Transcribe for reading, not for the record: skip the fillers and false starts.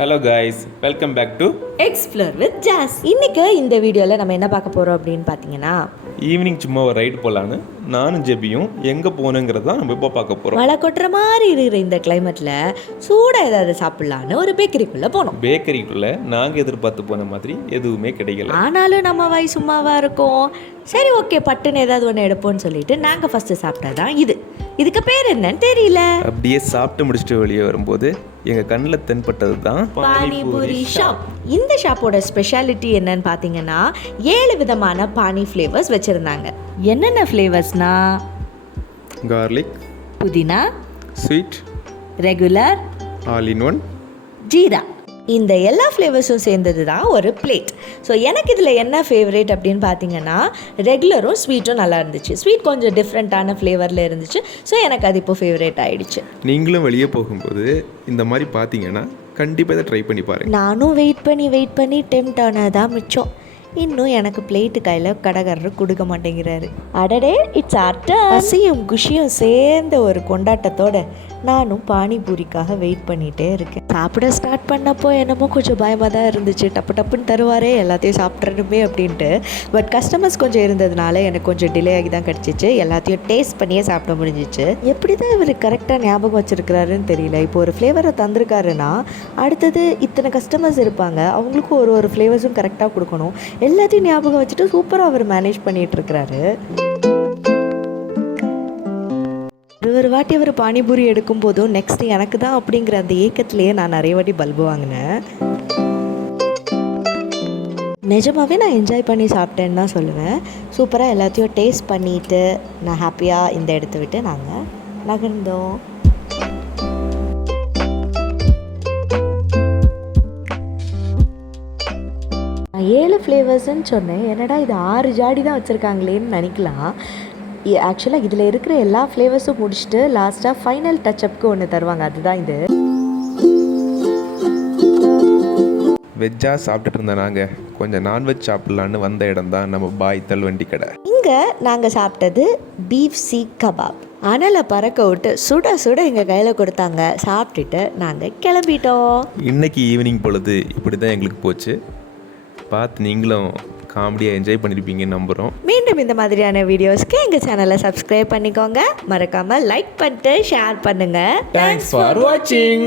Hello guys, welcome back to explore with Jas. இன்னைக்கு இந்த வீடியோவில் நம்ம என்ன பார்க்க போகிறோம் அப்படின்னு பார்த்தீங்கன்னா, ஈவினிங் சும்மா ஒரு ரைடு போகலான்னு நானும் ஜெபியும் எங்கே போகணுங்கிறது தான் நம்ம இப்போ பார்க்க போகிறோம். மழை கொட்டுற மாதிரி இருக்கிற இந்த கிளைமேட்டில் சூடாக ஏதாவது சாப்பிட்லான்னு ஒரு பேக்கரிக்குள்ளே போனோம். பேக்கரிக்குள்ளே நாங்கள் எதிர்பார்த்து போன மாதிரி எதுவுமே கிடைக்கல. ஆனாலும் நம்ம வாய் சும்மாவாக இருக்கும். சரி, ஓகே, பட்டுன்னு ஏதாவது ஒன்று எடுப்போம்னு சொல்லிட்டு நாங்கள் ஃபஸ்ட்டு சாப்பிட்டதான் இதுக்கு பேர் என்னன்னு தெரியல. அப்படியே சாப்பிட்டு முடிச்சுட்டு வெளியே வரும்போது எங்கள் கண்ணில் தென்பட்டது தான் பானிபூரி ஷாப். இந்த ஷாப்போட ஸ்பெஷாலிட்டி என்னன்னு பார்த்தீங்கன்னா, 7 விதமான பானி ஃப்ளேவர்ஸ் வச்சுருந்தாங்க. என்னென்ன ஃப்ளேவர்ஸ்னா, கார்லிக், புதினா, sweet, regular, all in one, jeera. இந்த எல்லா ஃப்ளேவர்ஸும் சேர்ந்தது தான் ஒரு பிளேட். ஸோ எனக்கு இதில் என்ன ஃபேவரேட் அப்படின்னு பார்த்தீங்கன்னா, ரெகுலரும் ஸ்வீட்டும் நல்லா இருந்துச்சு. ஸ்வீட் கொஞ்சம் டிஃப்ரெண்ட்டான ஃப்ளேவரில் இருந்துச்சு. ஸோ எனக்கு அது இப்போ ஃபேவரேட் ஆகிடுச்சு. நீங்களும் வெளியே போகும்போது இந்த மாதிரி பார்த்தீங்கன்னா கண்டிப்பாக இதை ட்ரை பண்ணி பாருங்கள். நானும் வெயிட் பண்ணி டெம்ட் ஆனதான் மிச்சம். இன்னும் எனக்கு பிளேட்டு கையில் கடைக்காரர் கொடுக்க மாட்டேங்கிறாரு. அடடே, இட்ஸ் ஆர்டர். பசியும் குஷியும் சேர்ந்த ஒரு கொண்டாட்டத்தோட நானும் பானிபூரிக்காக வெயிட் பண்ணிகிட்டே இருக்கேன். சாப்பிட ஸ்டார்ட் பண்ணப்போ என்னமோ கொஞ்சம் பயமாக தான் இருந்துச்சு. டப்புன்னு தருவாரே, எல்லாத்தையும் சாப்பிட்றணுமே அப்படின்ட்டு. பட் கஸ்டமர்ஸ் கொஞ்சம் இருந்ததுனால எனக்கு கொஞ்சம் டிலே ஆகி தான் கிடச்சிச்சு. எல்லாத்தையும் டேஸ்ட் பண்ணியே சாப்பிட முடிஞ்சிச்சு. எப்படி தான் இவர் கரெக்டாக ஞாபகம் வச்சுருக்கிறாருன்னு தெரியல. இப்போ ஒரு ஃப்ளேவரை தந்திருக்காருன்னா அடுத்தது இத்தனை கஸ்டமர்ஸ் இருப்பாங்க, அவங்களுக்கும் ஒரு ஃப்ளேவர்ஸும் கரெக்டாக கொடுக்கணும். எல்லாத்தையும் ஞாபகம் வச்சுட்டு சூப்பராக அவர் மேனேஜ் பண்ணிகிட்ருக்கிறாரு. ஒரு வாட்டி அவர் பானிபூரி எடுக்கும் போதும் நெக்ஸ்ட் எனக்கு தான் அப்படிங்கிற அந்த ஏக்கத்திலேயே நான் நிறைய வாட்டி பல்பு வாங்கினேன். நிஜமாகவே நான் என்ஜாய் பண்ணி சாப்பிட்டேன்னு தான் சொல்லுவேன். சூப்பராக எல்லாத்தையும் டேஸ்ட் பண்ணிவிட்டு நான் ஹாப்பியாக இந்த இடத்த விட்டு நாங்கள் நகர்ந்தோம். நான் 7 ஃப்ளேவர்ஸ்ன்னு சொன்னேன். என்னடா இது 6 ஜாடி தான் வச்சுருக்காங்களேன்னு நினைக்கலாம். ஆக்சுவலாக இதில் இருக்கிற எல்லா ஃப்ளேவர்ஸும் முடிச்சுட்டு லாஸ்ட்டாக ஃபைனல் டச்சப்க்கு ஒன்று தருவாங்க. அதுதான் இது. வெஜ்ஜாக சாப்பிட்டுட்டு இருந்தோம். நாங்கள் கொஞ்சம் நான்வெஜ் சாப்பிட்லான்னு வந்த இடம் தான் நம்ம பாய் தள்ளுவண்டி கடை. இங்கே நாங்கள் சாப்பிட்டது பீஃப் சீக் கபாப். அனலை பறக்க விட்டு சுட சுட எங்கள் கையில் கொடுத்தாங்க. சாப்பிட்டுட்டு நாங்கள் கிளம்பிட்டோம். இன்னைக்கு ஈவினிங் பொழுது இப்படி தான் எங்களுக்கு போச்சு. பார்த்து நீங்களும் காமெடியாக என்ஜாய் பண்ணியிருப்பீங்கன்னு நம்புகிறோம். மீண்டும் இந்த மாதிரியான வீடியோஸ்க்கு எங்கள் சேனலை சப்ஸ்கிரைப் பண்ணிக்கோங்க. மறக்காமல் லைக் பண்ணிட்டு ஷேர் பண்ணுங்கள். தேங்க்ஸ் ஃபார் வாட்சிங்.